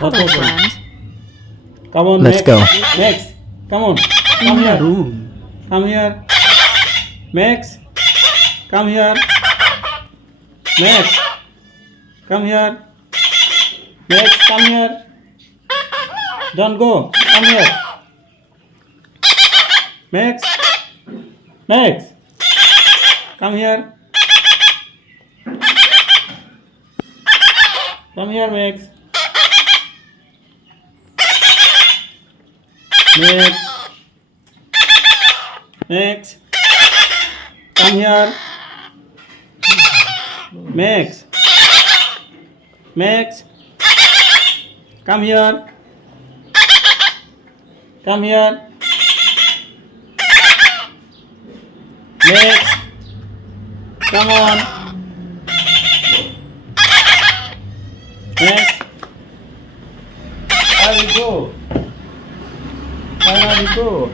Hello, friend. Come on, Let's Max. go. Max, come on. In Come the here. room. Come here. Max, come here. Max, come here. Max, come here. Don't go. Come here. Max, Max, come here. Come here, Max. Max, Max, come here. Max, Max, come here. Come here. Max, come on. Max, where you go? Where you go?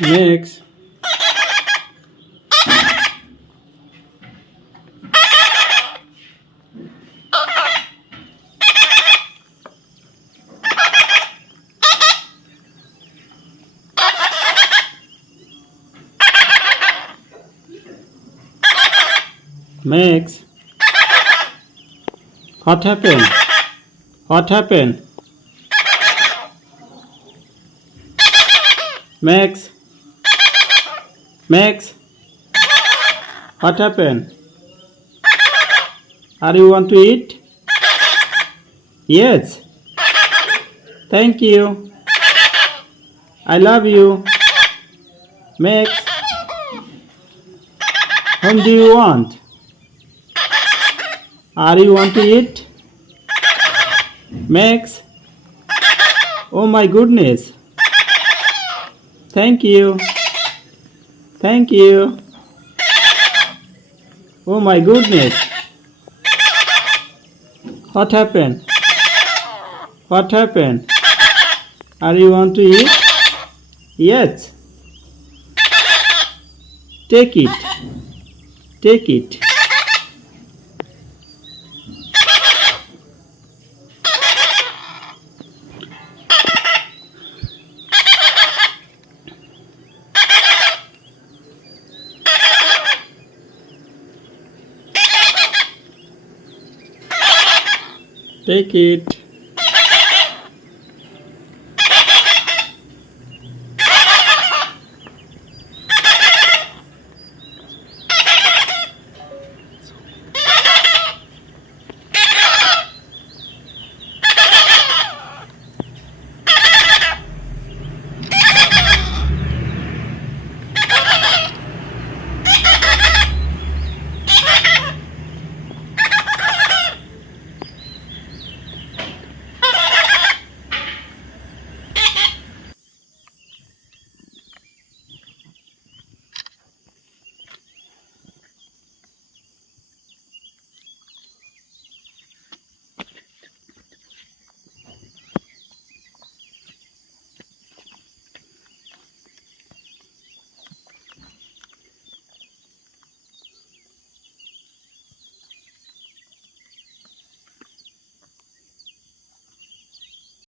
Max, Max, what happened? What happened? Max, Max, what happened? Are you want to eat? Yes. Thank you. I love you. Max, whom do you want? Are you want to eat? Max, oh my goodness. Thank you. Thank you. Oh my goodness. What happened? What happened? Are you want to eat? Yes. Take it. Take it. Take it.